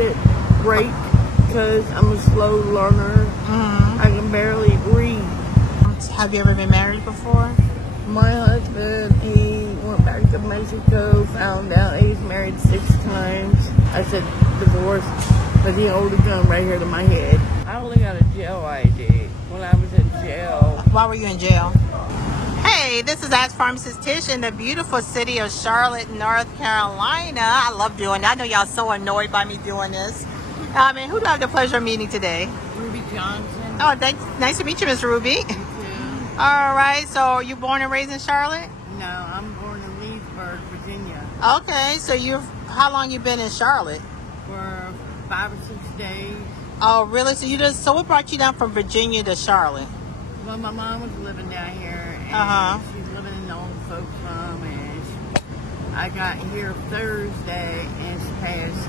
it great because I'm a slow learner. I can barely read. Have you ever been married before? My husband, he went back to Mexico, found out he's married 6 times. I said divorce, but he held a gun right here to my head. I only got a jail ID when I was in jail. Why were you in jail? Hey, this is Ask Pharmacist Tish in the beautiful city of Charlotte, North Carolina. I love doing that. I know y'all so annoyed by me doing this. Who do I have the pleasure of meeting today? Ruby Johnson. Oh, nice to meet you, Miss Ruby. You too. All right, so are you born and raised in Charlotte? No, I'm born in Leesburg, Virginia. Okay, so how long you been in Charlotte? For 5 or 6 days. Oh, really? So what brought you down from Virginia to Charlotte? Well, my mom was living down here, and she's living in the old folks' home, and I got here Thursday, and she passed.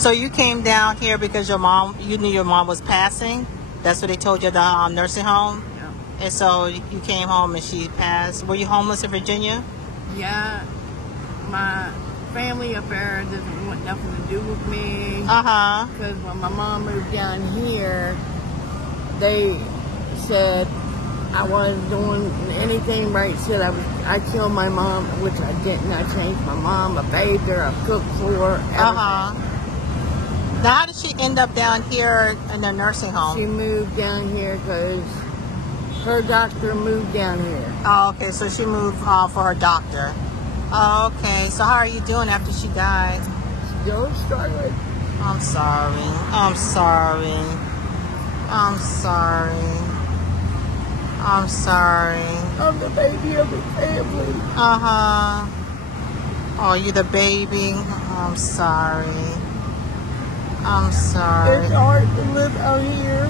So you came down here because you knew your mom was passing? That's what they told you at the nursing home? Yeah. And so you came home and she passed. Were you homeless in Virginia? Yeah. My family up there doesn't want nothing to do with me. Because when my mom moved down here, they said I wasn't doing anything right. Said I killed my mom, which I didn't. I changed my mom. I bathed her. I cooked for her. Now, how did she end up down here in the nursing home? She moved down here because her doctor moved down here. Oh, okay. So she moved for her doctor. Oh, okay. So how are you doing after she died? Still struggling. I'm sorry. I'm sorry. I'm sorry. I'm sorry. I'm the baby of the family. Oh, you the baby? I'm sorry. I'm sorry. It's hard to live out here.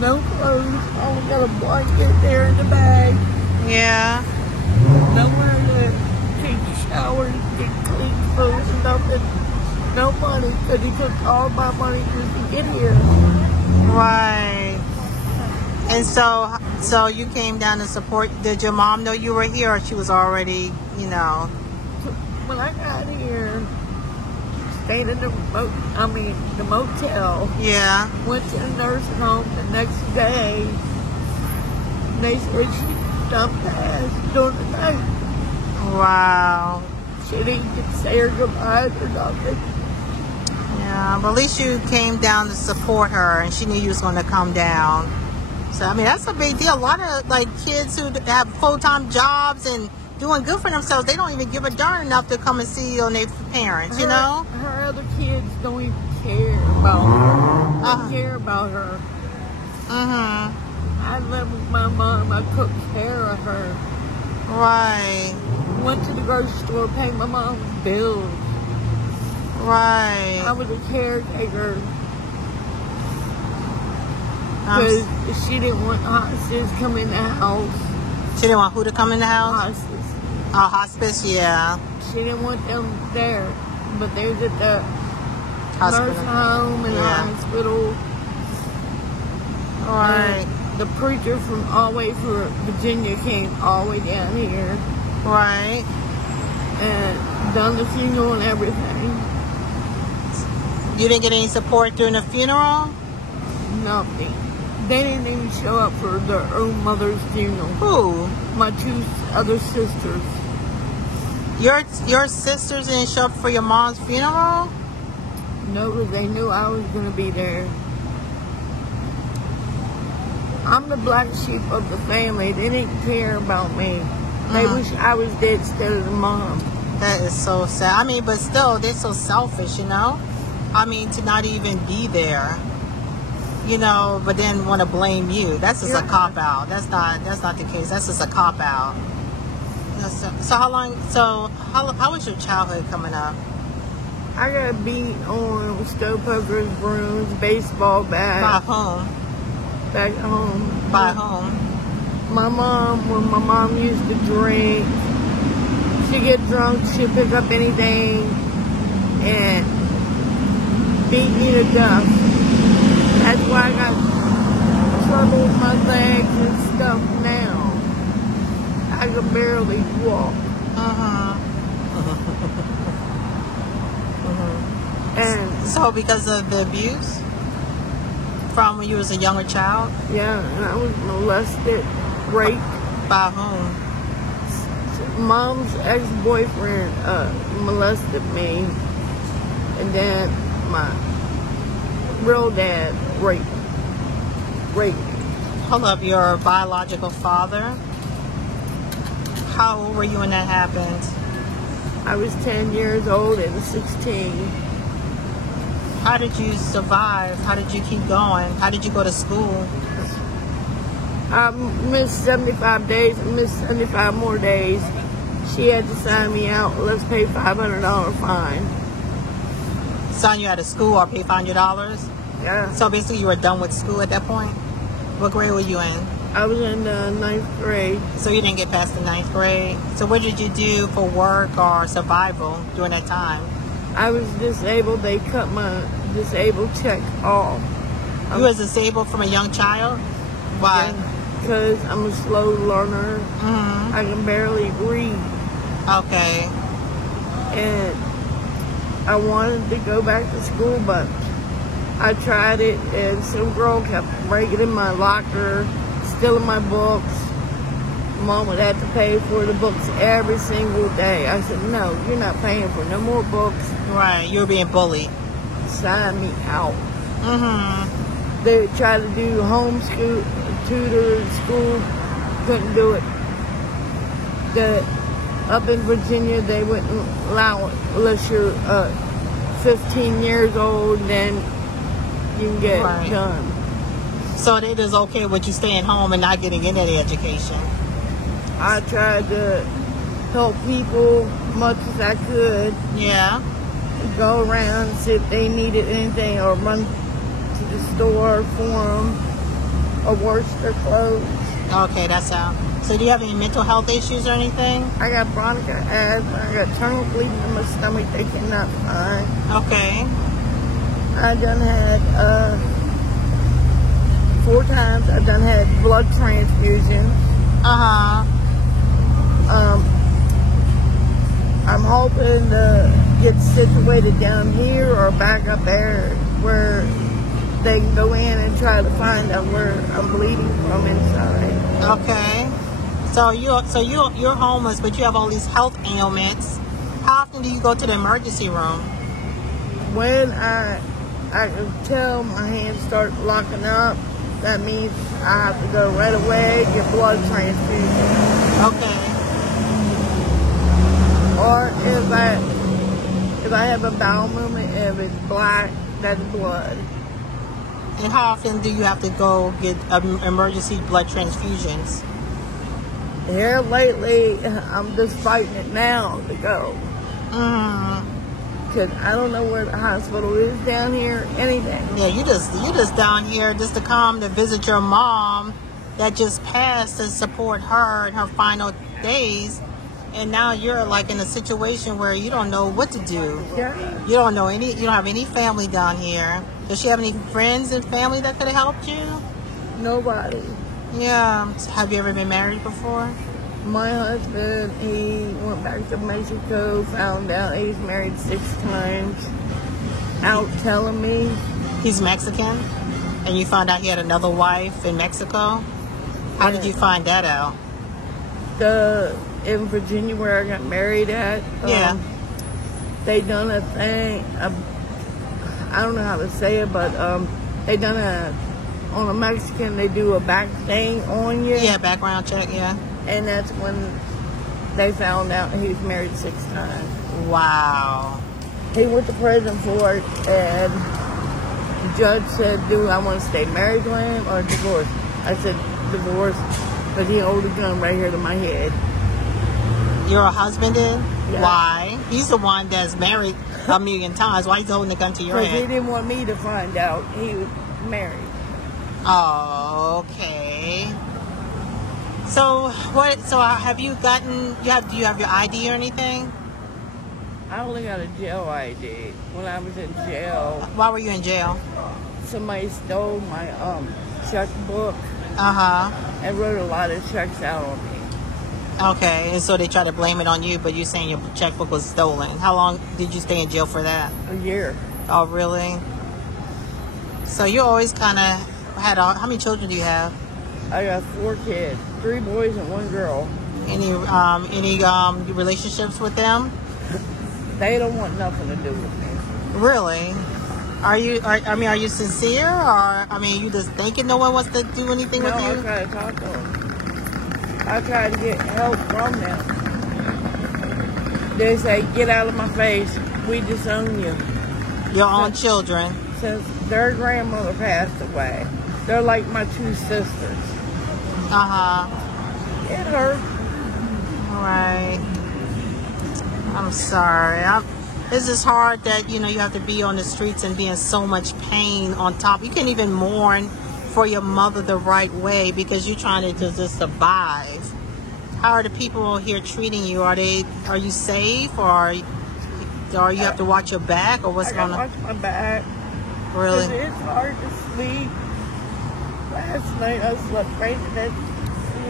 No clothes. Only got a blanket there in the bag. Yeah. Nowhere to take a shower, get clean clothes, nothing. No money, because he took all my money just to get here. Right. And so you came down to support. Did your mom know you were here, or she was already, When I got here, stayed in the motel. Yeah. Went to the nursing home the next day. They said she done passed during the night. Wow. She didn't get to say her goodbyes or nothing. Yeah, but at least you came down to support her, and she knew you was going to come down. So, that's a big deal. A lot of, kids who have full-time jobs and doing good for themselves, they don't even give a darn enough to come and see on their parents, you know? Her other kids don't even care about her. Don't care about her. I lived with my mom. I took care of her. Right. Went to the grocery store, paid my mom's bills. Right. I was a caretaker. Because she didn't want hospice to come in the house. She didn't want who to come in the house? Hospice. Hospice, yeah. She didn't want them there. But they was at the Hospital. nursing home and the hospital. Right. And the preacher from all the way from Virginia came all the way down here. Right. And done the funeral and everything. You didn't get any support during the funeral? Nothing. They didn't even show up for their own mother's funeral. Who? My 2 other sisters. Your sisters didn't show up for your mom's funeral? No, because they knew I was going to be there. I'm the black sheep of the family. They didn't care about me. They wish I was dead instead of the mom. That is so sad. But still, they're so selfish, to not even be there. But then want to blame you. That's just a cop-out. That's not the case. That's just a cop-out. So how was your childhood coming up? I got beat on with stove pokers, brooms, baseball bats. By whom? Back home. By whom? My mom, when my mom used to drink, she'd get drunk, she'd pick up anything and beat me to death. That's why I got trouble with my legs and stuff now. I can barely walk. So because of the abuse from when you was a younger child? Yeah, and I was molested, raped. By whom? Mom's ex-boyfriend molested me, and then my real dad raped me. Hold up, your biological father? How old were you when that happened? I was 10 years old and 16. How did you survive? How did you keep going? How did you go to school? I missed 75 days, I missed 75 more days. She had to sign me out. Let's pay $500 fine. Sign you out of school or pay $500? Yeah. So basically you were done with school at that point? What grade were you in? I was in the 9th grade. So you didn't get past the 9th grade. So what did you do for work or survival during that time? I was disabled. They cut my disabled check off. You was disabled from a young child? Why? Because I'm a slow learner. Mm-hmm. I can barely read. Okay. And I wanted to go back to school, but I tried it, and some girl kept breaking in my locker, stealing my books. Mom would have to pay for the books every single day. I said, no, you're not paying for no more books. Right, you were being bullied. Sign me out. Mm-hmm. They tried to do homeschool, tutor, school, couldn't do it. Up in Virginia, they wouldn't allow it unless you're 15 years old, then you can get it done. So it is okay with you staying home and not getting into the education? I tried to help people as much as I could. Yeah. Go around and see if they needed anything, or run to the store for them, or wash their clothes. Okay, that's how. So do you have any mental health issues or anything? I got bronchitis, asthma, I got tunnel bleeding in my stomach they cannot find. Okay. I done had 4 times. I done had blood transfusion. Uh-huh. I'm hoping to get situated down here or back up there where they can go in and try to find out where I'm bleeding from inside. Okay. So you're homeless, but you have all these health ailments. How often do you go to the emergency room? When I can tell my hands start locking up, that means I have to go right away, get blood transfusion. Okay. Or if I have a bowel movement, if it's black, that's blood. And how often do you have to go get emergency blood transfusions? Here lately, I'm just fighting it now to go. Because I don't know where the hospital is down here, anything. Yeah, you just down here just to come to visit your mom that just passed, to support her in her final days. And now you're like in a situation where you don't know what to do. Yeah. You don't have any family down here. Does she have any friends and family that could have helped you? Nobody. Yeah. Have you ever been married before? My husband, he went back to Mexico, found out he's married 6 times, out telling me. He's Mexican? And you found out he had another wife in Mexico? How did you find that out? In Virginia where I got married at, yeah. They done a thing, I don't know how to say it, but they done on a Mexican, they do a back thing on you. Yeah, background check, yeah. And that's when they found out he was married 6 times. Wow. He went to prison for it, and the judge said, do I want to stay married to him or divorce? I said, divorce, but he held a gun right here to my head. Your husband did? Yeah. Why? He's the one that's married a million times. Why he's holding the gun to your head? Because he didn't want me to find out he was married. Oh, okay. So what? So have you gotten? Do you have your ID or anything? I only got a jail ID. When I was in jail. Why were you in jail? Somebody stole my checkbook. And wrote a lot of checks out on me. Okay, and so they try to blame it on you, but you're saying your checkbook was stolen. How long did you stay in jail for that? A year. Oh, really? So you always kind of had how many children do you have? I got 4 kids, 3 boys and 1 girl. Any relationships with them? They don't want nothing to do with me. Really? Are you sincere, or you just thinking no one wants to do anything with you? I try to talk to them. I try to get help from them. They say, "Get out of my face. We disown you." Your own children. Since their grandmother passed away, they're like my 2 sisters. It hurts. Right. I'm sorry. It's just hard that, you have to be on the streets and be in so much pain on top. You can't even mourn for your mother the right way because you're trying to just survive. How are the people here treating you? Are you safe, or you have to watch your back, or what's going on? I watch my back. Really? It's hard to sleep. Last night I slept right in that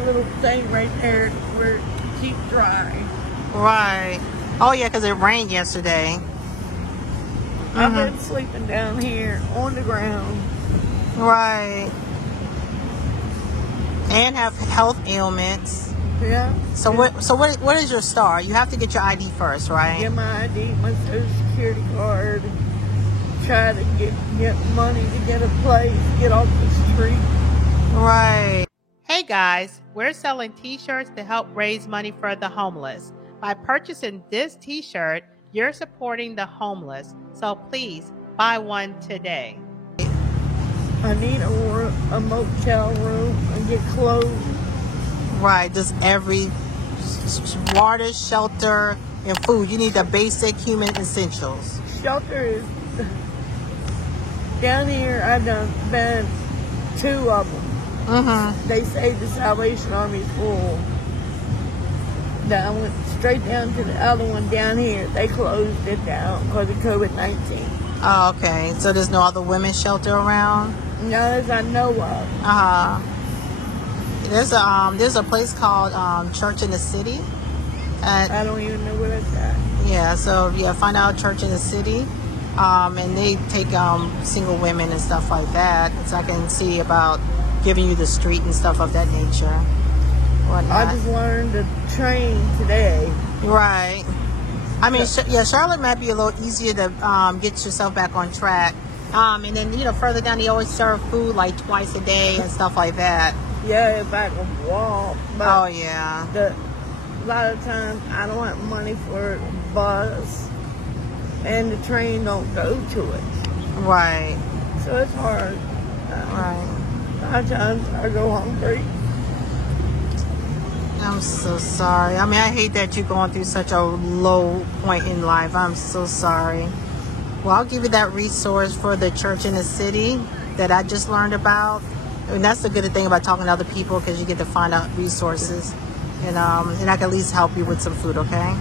little thing right there where it keeps dry. Right. Oh, yeah, because it rained yesterday. I've been sleeping down here on the ground. Right. And have health ailments. Yeah. So what is your star? You have to get your ID first, right? Get my ID, my social security card. Try to get money to get a place, get off the street. Right. Hey guys, we're selling t-shirts to help raise money for the homeless. By purchasing this t-shirt, you're supporting the homeless. So please buy one today. I need a motel room and get clothes. Right, just every water, shelter, and food. You need the basic human essentials. Shelter is down here. I've been 2 of them. They say the Salvation Army's full. I went straight down to the other one down here. They closed it down because of COVID-19. Oh, okay. So there's no other women's shelter around? No, as I know of. There's a place called Church in the City. I don't even know where that's at. Yeah, so find out Church in the City. And they take single women and stuff like that. So I can see about giving you the street and stuff of that nature. Whatnot. I just learned to train today. Right. Charlotte might be a little easier to get yourself back on track. And then, further down, they always serve food like twice a day and stuff like that. Yeah, if I can walk. But oh, yeah. A lot of times, I don't have money for the bus, and the train don't go to it. Right. So it's hard. Right. A lot of times, I go hungry. I'm so sorry. I hate that you're going through such a low point in life. I'm so sorry. Well, I'll give you that resource for the Church in the City that I just learned about. And that's the good thing about talking to other people, because you get to find out resources. And I can at least help you with some food, okay?